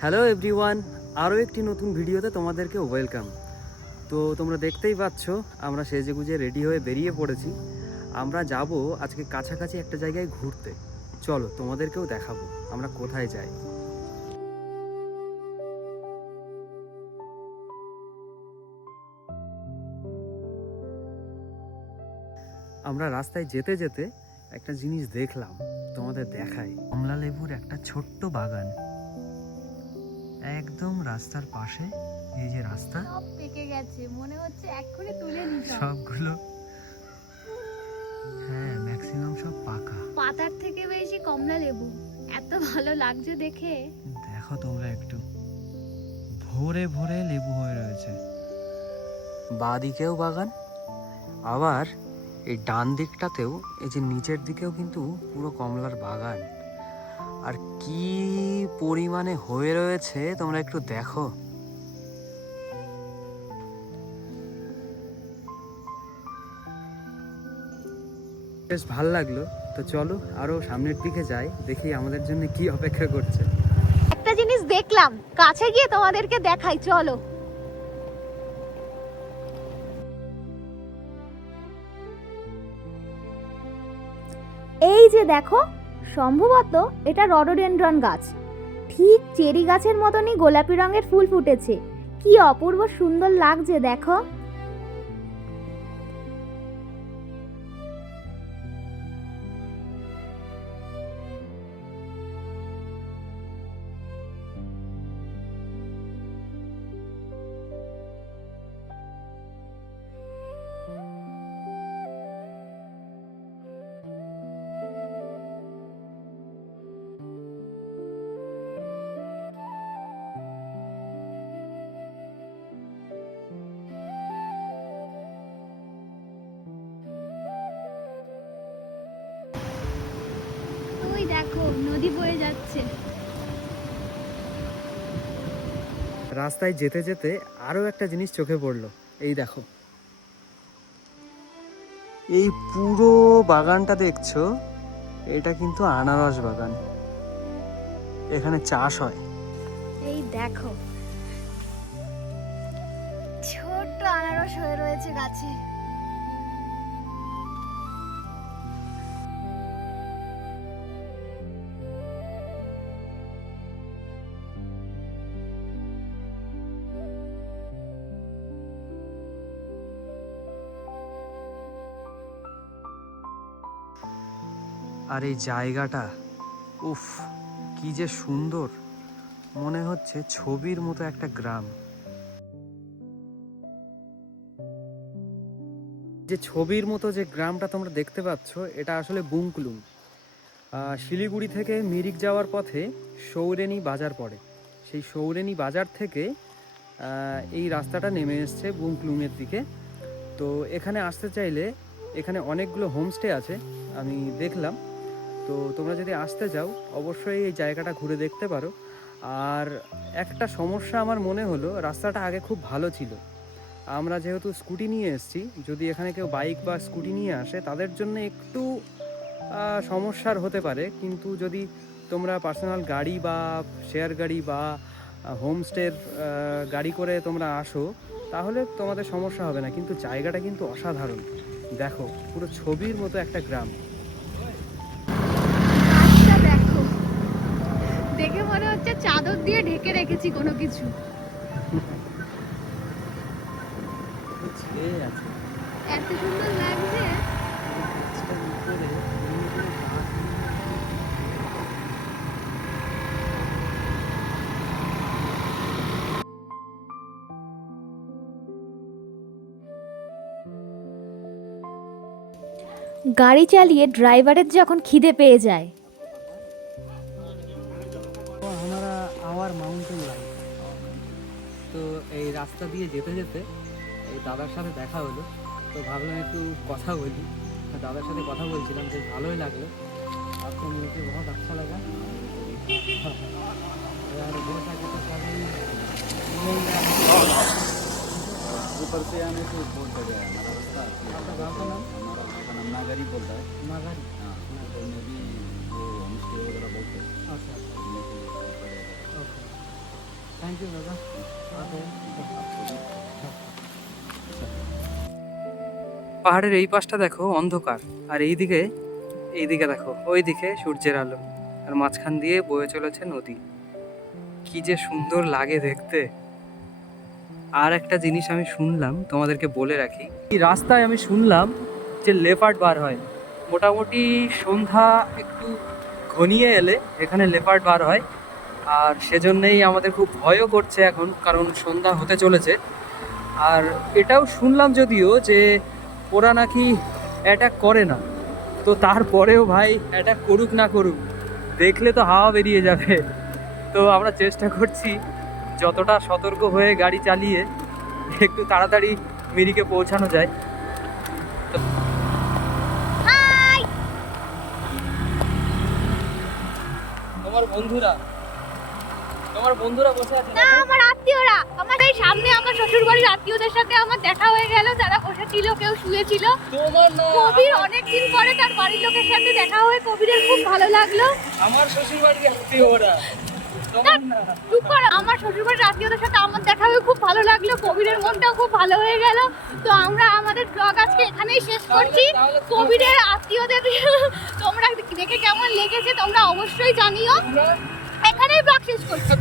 Hello everyone, আরও একটি নতুন ভিডিওতে তোমাদেরকে ওয়েলকাম। তো তোমরা দেখতেই পাচ্ছ আমরা সেজেগুজে রেডি হয়ে বেরিয়ে পড়েছি। আমরা যাব আজকে কাছাকাছি একটা জায়গায় ঘুরতে। চলো তোমাদেরকেও দেখাবো আমরা কোথায় যাই। আমরা রাস্তায় যেতে যেতে একটা জিনিস দেখলাম, তোমাদের দেখাই। কমলা লেবুর একটা ছোট্ট বাগান একদম রাস্তার পাশে। এই যে রাস্তা সব পেকে গেছে, মনে হচ্ছে এক্ষুনি তুলে নিতে হবে। সবগুলো, হ্যাঁ ম্যাক্সিমাম সব পাকা। পাতার থেকে বেশি কমলা লেবু, এত ভালো লাগছে দেখে। দেখো তোমরা একটু, ভরে ভরে লেবু হয়ে রয়েছে। বাঁদিকেও বাগান, আবার এই ডান দিকটাতেও, এই যে নিচের দিকেও কিন্তু পুরো কমলার বাগান। আর কি পরিমাণে হয়ে রয়েছে তোমরা একটু দেখো। বেশ ভাল লাগলো। তো চলো আরো সামনের দিকে যাই, দেখি আমাদের জন্য কি অপেক্ষা করছে। একটা জিনিস দেখলাম, কাছে গিয়ে তোমাদেরকে দেখাই, চলো। এই যে দেখো, সম্ভবত এটা রডোডেনড্রন গাছ। ঠিক চেরি গাছের মতনই গোলাপি রঙের ফুল ফুটেছে। কি অপূর্ব সুন্দর লাগছে দেখো। ওই দেখো নদী বয়ে যাচ্ছে। রাস্তায় যেতে যেতে আরো একটা জিনিস চোখে পড়লো। এই দেখো, এই পুরো বাগানটা দেখছো, এটা কিন্তু আনারস বাগান। এখানে চাষ হয়। এই দেখো, ছোট্ট আনারস হয়ে রয়েছে গাছে। আর এই জায়গাটা, উফ কি যে সুন্দর, মনে হচ্ছে ছবির মতো একটা গ্রাম। যে ছবির মতো যে গ্রামটা তোমরা দেখতে পাচ্ছ, এটা আসলে বুংকুলুং। শিলিগুড়ি থেকে মিরিক যাওয়ার পথে সৌরেনী বাজার পড়ে। সেই সৌরেনী বাজার থেকে এই রাস্তাটা নেমে এসছে বুংকুলুংয়ের দিকে। তো এখানে আসতে চাইলে এখানে অনেকগুলো হোমস্টে আছে, আমি দেখলাম। তো তোমরা যদি আসতে চাও অবশ্যই এই জায়গাটা ঘুরে দেখতে পারো। আর একটা সমস্যা আমার মনে হলো, রাস্তাটা আগে খুব ভালো ছিল। আমরা যেহেতু স্কুটি নিয়ে এসেছি, যদি এখানে কেউ বাইক বা স্কুটি নিয়ে আসে তাদের জন্য একটু সমস্যার হতে পারে। কিন্তু যদি তোমরা পার্সোনাল গাড়ি বা শেয়ার গাড়ি বা হোমস্টের গাড়ি করে তোমরা আসো, তাহলে তোমাদের সমস্যা হবে না। কিন্তু জায়গাটা কিন্তু অসাধারণ। দেখো, পুরো ছবির মতো একটা গ্রাম। গাছটা দেখো, দেখে মনে হচ্ছে চাদর দিয়ে ঢেকে রেখেছি কোনো কিছু। এত সুন্দর লাগছে। গাড়ি চালিয়ে ড্রাইভারের যখন খিদে পেয়ে যায়। हमारा आवर माउंटेन लाइफ। তো এই রাস্তা দিয়ে যেতে যেতে এই দাদার সাথে দেখা হলো, তো ভাবলাম একটু কথা বলি। দাদার সাথে কথা বলছিলাম, বেশ ভালোই লাগলো। आपको मिलके बहुत अच्छा लगा। यार हो सके तो कभी ऊपर से आने से बोलते गए हमारा रास्ता। आपका गाँव का नाम? हमारा नाम नागरी बोलता है। नागरी, हाँ। तो में भी वो होमस्टे वगैरह बोलते हैं। अच्छा, ओके। থ্যাংক ইউ দাদা। পাহাড়ের এই পাশটা দেখো অন্ধকার, আর এইদিকে দেখো ওইদিকে সূর্যের আলো, আর মাঝখান দিয়ে বয়ে চলেছে নদী। কি যে সুন্দর লাগে দেখতে। আর একটা জিনিস আমি শুনলাম, তোমাদেরকে বলে রাখি, এই রাস্তায় আমি শুনলাম যে লেপার্ড বার হয়। মোটামুটি সন্ধ্যা একটু ঘনিয়ে এলে এখানে লেপার্ড বার হয়, আর সেজন্যই আমাদের খুব ভয়ও করছে এখন, কারণ সন্ধ্যা হতে চলেছে। আর এটাও শুনলাম যদিও যে ওরা নাকি অ্যাটাক করে না, তো তারপরেও ভাই অ্যাটাক করুক না করুক, দেখলে তো হাওয়া বেরিয়ে যাবে। তো আমরা চেষ্টা করছি যতটা সতর্ক হয়ে গাড়ি চালিয়ে একটু তাড়াতাড়ি মিরিকে পৌঁছানো যায়। তোমার বন্ধুরা বসে আছে না, আমার আত্মীয়রা, আমার এই সামনে আমার শ্বশুর বাড়ির আত্মীয়দের সাথে আমার দেখা হয়ে গেল। তারা বসেছিল, কেউ শুয়েছিল। তোমার না, কবির অনেকদিন পরে তার বাড়ির লোকের সাথে দেখা হয়ে কবিরের খুব ভালো লাগলো। আমার শ্বশুর বাড়ির আত্মীয় ওরা, তোমার না। চুপ করো। আমার শ্বশুর বাড়ির আত্মীয়দের সাথে আমার দেখা হয়ে খুব ভালো লাগলো, কবিরের মনটাও খুব ভালো হয়ে গেল। তো আমরা আমাদের ব্লগ আজকে এখানেই শেষ করছি। কবিরের আত্মীয়দের তোমরা দেখে কেমন লেগেছে তোমরা অবশ্যই জানিও। এখানেই ব্লগ শেষ করছি।